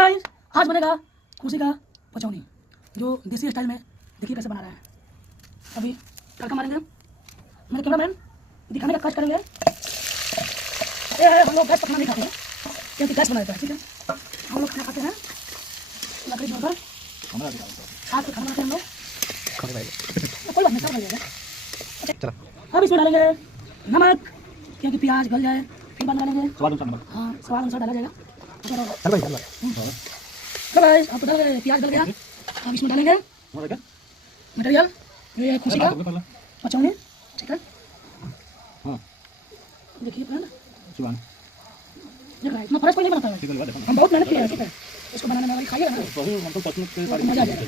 Guys आज बनेगा खुशी का पचौनी जो देसी स्टाइल में देखिए कैसे बना रहा है। अभी तड़का मारेंगे, मेरे कैमरामैन दिखाने का कष्ट करेंगे। ये है हम लोग गैस पर खाना नहीं खाते हैं क्योंकि गैस बनाता है, ठीक है। हम लोग खाना खाते हैं लकड़ी के ऊपर, साथ में खाना बनाते हैं हम लोग। कोई बात नहीं, सब बन जाएगा। अब इसमें डालेंगे नमक क्योंकि प्याज गल जाए, फिर बाद डालेंगे स्वाद अनुसार नमक। हाँ, स्वाद अनुसार डाला जाएगा। तो गाइस आपको डाल गए, प्याज डल गया। अब इसमें डालेंगे मटेरियल, ये है खुशी का पचौनी, ठीक है। देखिए फ्रेंड, देख रहा है इतना फ्रेश कोई नहीं बनाता है, हम बहुत मेहनत किए हैं, ठीक है। इसको बनाने में खाइए ना, मजा आ जाएगा,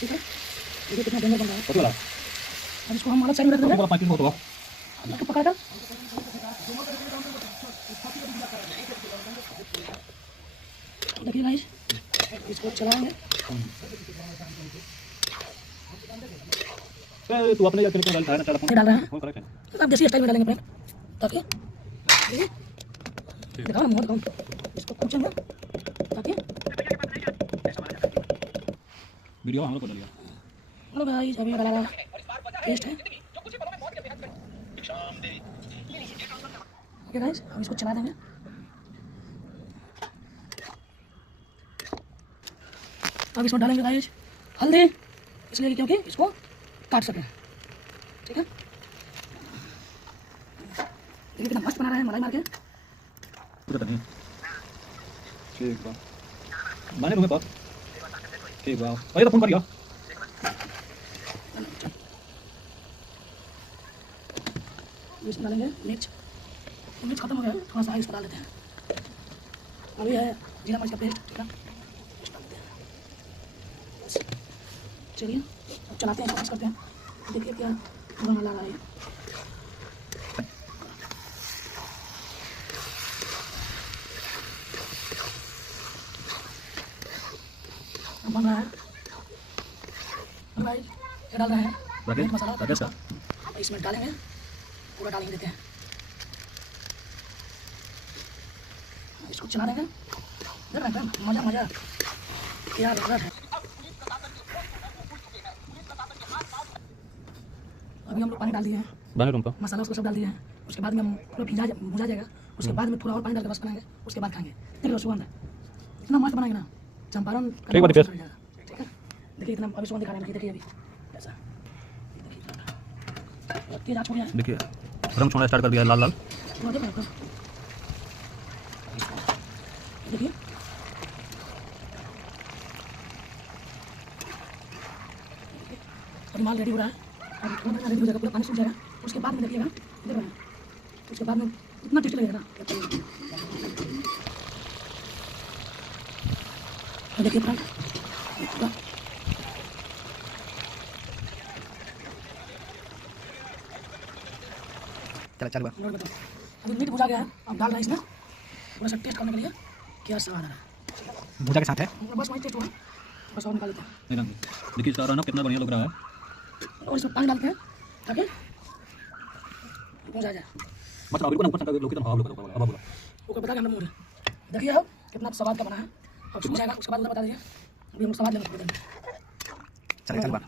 ठीक है। देखिए कितना डेंजर बन रहा है। अब इसको हम अलग साइड में रख देंगे, पका कर। देखिए गाइस इसको चलाएंगे। तू अपने यार केमिकल डाल रहा है, अब देसी स्टाइल में डालेंगे फ्रेंड, ताकि दिखाओ ना मुंह दिखाओ, इसको पूछेंगे ताकि वीडियो हम लोग को डालिए। हेलो गाइस अभी डाला रहा टेस्ट है, ओके गाइस अब इसको चला देंगे। अब इसमें डालेंगे गाइस हल्दी, इसलिए क्योंकि इसको काट सकें, ठीक है। देखिए कितना मस्त बना रहे हैं मलाई मार के। ठीक बा माने तुम्हें बात ठीक बा अरे तो फोन करियो। इसमें डालेंगे मिर्च, मिर्च खत्म हो गया है, थोड़ा सा इसको डाल देते हैं। अभी है जीरा मिर्च का पेस्ट, ठीक है। चलिए अब चलाते हैं, करते हैं, देखिए क्या बना ला रहा है। बन रहा है भाई, क्या डाल रहा है मीट मसाला, इसमें डालेंगे, पूरा डालेंगे, देते हैं इसको चला देंगे। देख रहे हैं मजा मजा क्या लग रहा है। अभी हम लोग पानी डाल दिए हैं, मसाला उसको सब डाल दिए हैं। उसके बाद में हम पूरा भुजा जाएगा, उसके बाद में थोड़ा और पानी डाल के बस बनाएंगे, उसके बाद खाएंगे। देख लो सुगंध इतना मस्त बनाएंगे ना, चंपारण, ठीक है। देखिए इतना अभी सुगंध दिखा रहे हैं, देखिए अभी ऐसा देखिए जा छोड़िए, देखिए रंग छोड़ना स्टार्ट कर दिया लाल लाल। देखिए माल रेडी हो रहा है, अब थोड़ा रेडी हो जाएगा, पूरा पानी सूख जाएगा। उसके बाद में देखिएगा, देख रहे हैं, उसके बाद में इतना टेस्टी लगेगा ना। देखिए फ्रेंड चल अभी मीट भुजा गया है, अब डाल रहा है इसमें थोड़ा सा टेस्ट करने के लिए क्या स्वाद आ रहा है। भुजा के साथ है बस वही टेस्ट हुआ, बस और निकाल लेते हैं। देखिए इसका रंग कितना बढ़िया लग रहा है। और इसमें पानी डालते हैं ताकि भुजा जाए। मतलब अभी को ऊपर से लोग कितना भाव लोग अब बोला ऊपर बता के हम लोग देखिए अब कितना स्वाद का बना है। अब सूख जाएगा, उसके बाद उधर बता दीजिए, अभी हम स्वाद लेंगे। चल बात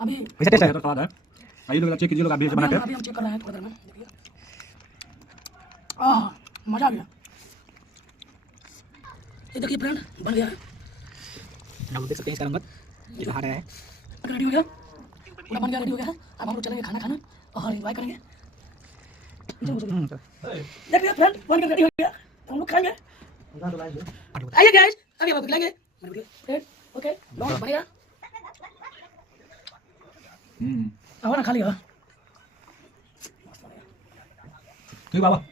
अभी वैसे टेस्ट है तो स्वाद है, आइए लोग चेक कीजिए लोग, अभी बना के अभी हम चेक कर रहे हैं थोड़ा देर में। देखिए आह मजा आ गया, ये देखिए फ्रेंड बन गया है। हम देख सकते हैं इसका रंग जो आ रहा है, रेडी हो गया, पूरा बन गया, रेडी हो गया है। अब हम लोग चलेंगे खाना खाने और एंजॉय करेंगे। देखिए फ्रेंड बन गया, रेडी हो गया, हम लोग खाएंगे। आइए गाइस अभी हम लोग खिलाएंगे फ्रेंड, ओके बहुत बढ़िया। आओ ना खा लिया ठीक बाबा।